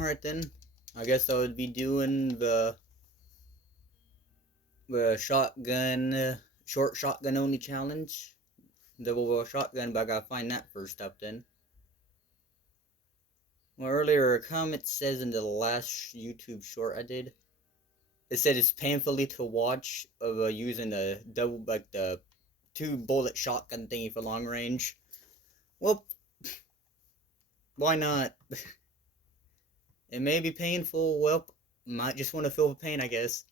Alright then. I guess I would be doing the shotgun, short shotgun only challenge. Double barrel shotgun, but I gotta find that first up then. Well, earlier a comment says in the last YouTube short I did, it said it's painfully to watch of using the double, like the 2 bullet shotgun thingy for long range. Well, why not? It may be painful, well, might just want to feel the pain, I guess.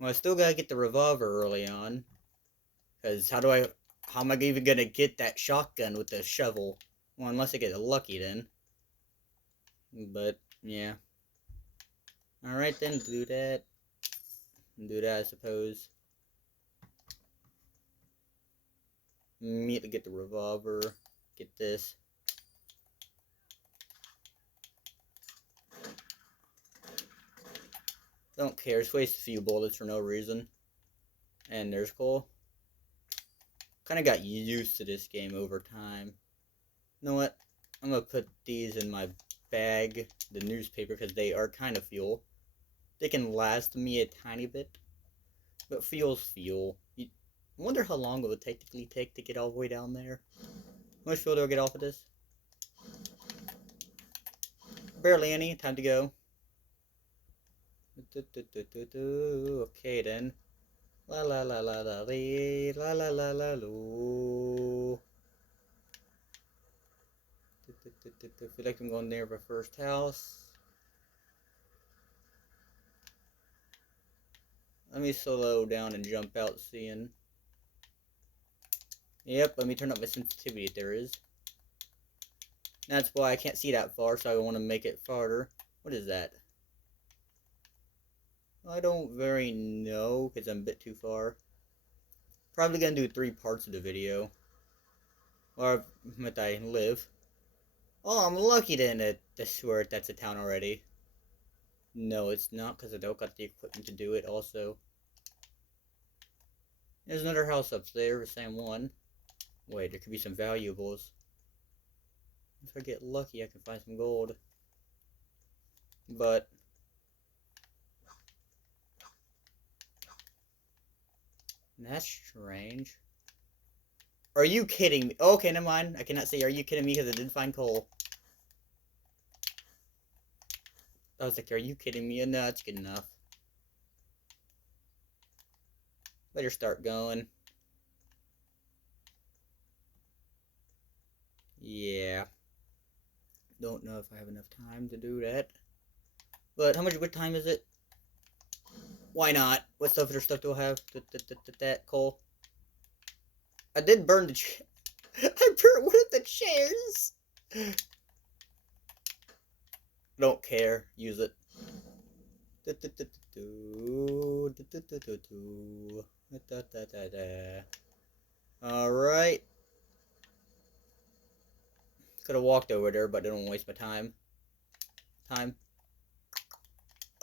Well, I still gotta get the revolver early on. Because how am I even gonna get that shotgun with the shovel? Well, unless I get lucky then. But, yeah. Alright then, do that. Do that, I suppose. Immediately get the revolver. Get this. Don't care, just waste a few bullets for no reason. And there's Cole. Kinda got used to this game over time. You know what? I'm gonna put these in my bag, the newspaper, because they are kind of fuel. They can last me a tiny bit. But fuel's fuel. I wonder how long it would technically take to get all the way down there. How much fuel do I get off of this? Barely any. Time to go. Okay then. La la la la la la la la la loo. Feel like I'm going near the first house. Let me slow down and jump out seeing. Yep, let me turn up my sensitivity if there is. That's why I can't see that far, so I want to make it farther. What is that? I don't very know, because I'm a bit too far. Probably gonna do 3 parts of the video. Or, if I live. Oh, I'm lucky then that swear that's a town already. No, it's not, because I don't got the equipment to do it also. There's another house up there, the same one. Wait, there could be some valuables. If I get lucky, I can find some gold. But that's strange. Are you kidding me? Okay, never mind. I cannot say, are you kidding me? Because I did find coal. I was like, are you kidding me? No, that's good enough. Better start going. Yeah. Don't know if I have enough time to do that. But what time is it? Why not? What other stuff do I have? That coal. I did burn the I burnt one of the chairs. Don't care. Use it. Alright. Could have walked over there, but didn't waste my time. Oh,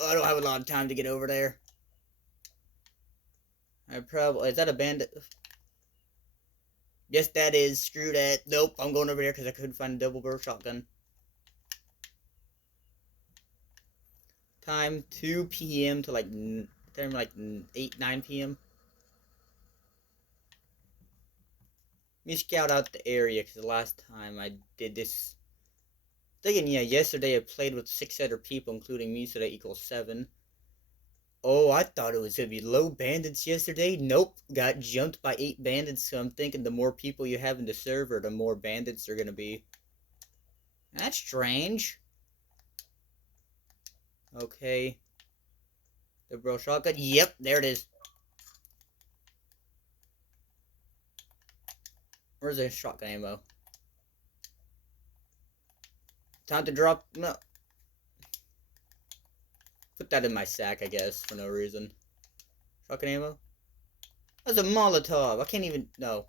I don't have a lot of time to get over there. Is that a bandit? Yes, that is. Screw that. Nope, I'm going over there because I couldn't find a double barrel shotgun. Time 2 p.m. to like 8, 9 p.m. Let me scout out the area because the last time I did this. Thinking, yeah, yesterday I played with 6 other people, including me, so that equals 7. Oh, I thought it was gonna be low bandits yesterday. Nope, got jumped by 8 bandits. So I'm thinking the more people you have in the server, the more bandits there are gonna be. That's strange. Okay. The bro shotgun. Yep, there it is. Where's the shotgun ammo? Time to drop. No. Put that in my sack, I guess, for no reason. Shotgun ammo. That's a Molotov. I can't even. No.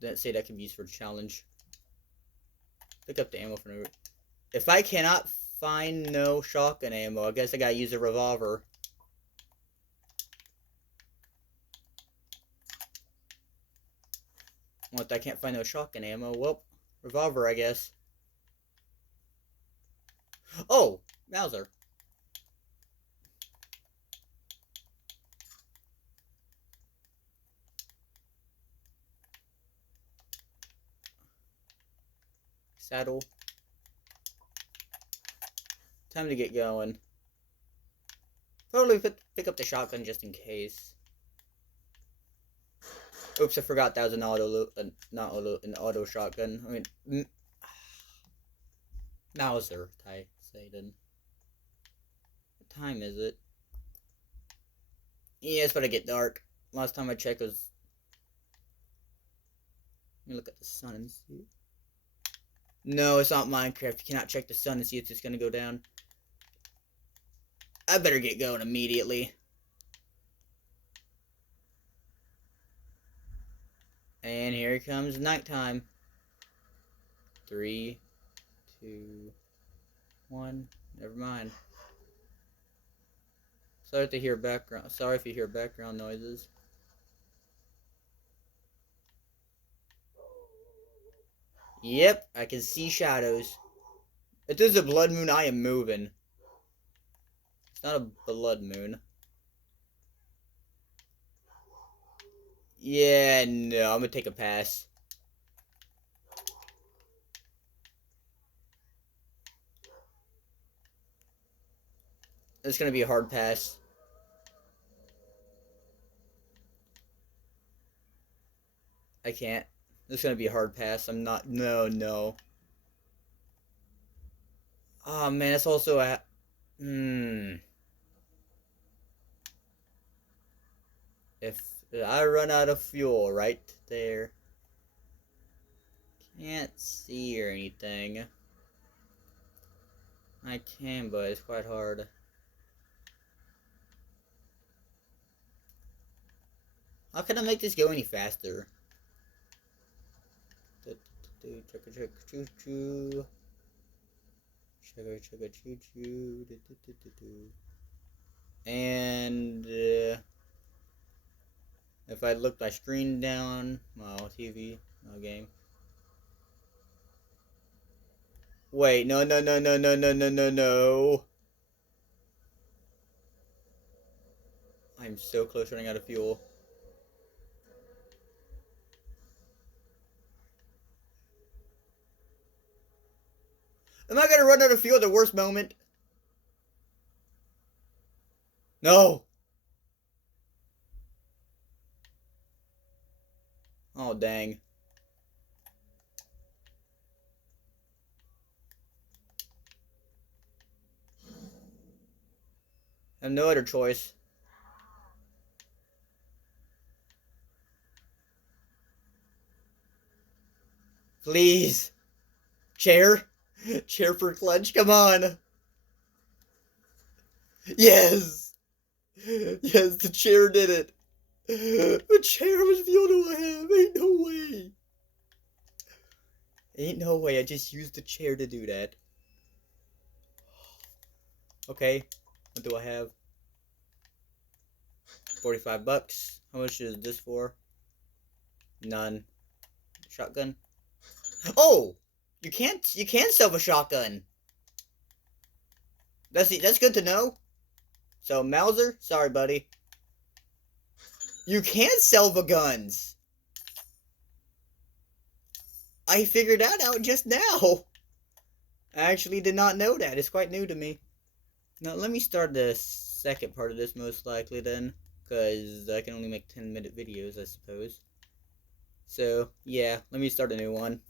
Didn't say that could be used for the challenge. Pick up the ammo for no. If I cannot find no shotgun ammo, I guess I gotta use a revolver. What? I can't find no shotgun ammo. Well, revolver, I guess. Oh, Mauser. Saddle. Time to get going. Probably pick up the shotgun just in case. Oops, I forgot that was an not an auto shotgun. I mean, Mauser, I say then. What time is it? Yeah, it's about to get dark. Last time I checked was... Let me look at the sun and see. No, it's not Minecraft. You cannot check the sun and see if it's gonna go down. I better get going immediately. And here comes nighttime. 3, 2, 1. Never mind. Sorry if you hear background noises. Yep, I can see shadows. If there's a blood moon, I am moving. It's not a blood moon. Yeah, no, I'm gonna take a pass. It's gonna be a hard pass. I can't. It's gonna be a hard pass. I'm not. No. Oh man, it's also a. If I run out of fuel right there. Can't see or anything. I can, but it's quite hard. How can I make this go any faster? Chugga choo choo. Chugga chugga choo choo. And if I look my screen down, well, TV, no game. Wait, no. I'm so close running out of fuel. Am I gonna run out of fuel at the worst moment? No! Oh, dang. I have no other choice. Please! Chair? Chair for clutch, come on! Yes! Yes, the chair did it! The chair was the only one I have! Ain't no way! Ain't no way, I just used the chair to do that. Okay, what do I have? 45 bucks. How much is this for? None. Shotgun? Oh! You can sell a shotgun! That's good to know. So, Mauser, sorry buddy. You can sell the guns! I figured that out just now! I actually did not know that. It's quite new to me. Now, let me start the second part of this most likely then. Because I can only make 10-minute videos, I suppose. So, yeah, let me start a new one.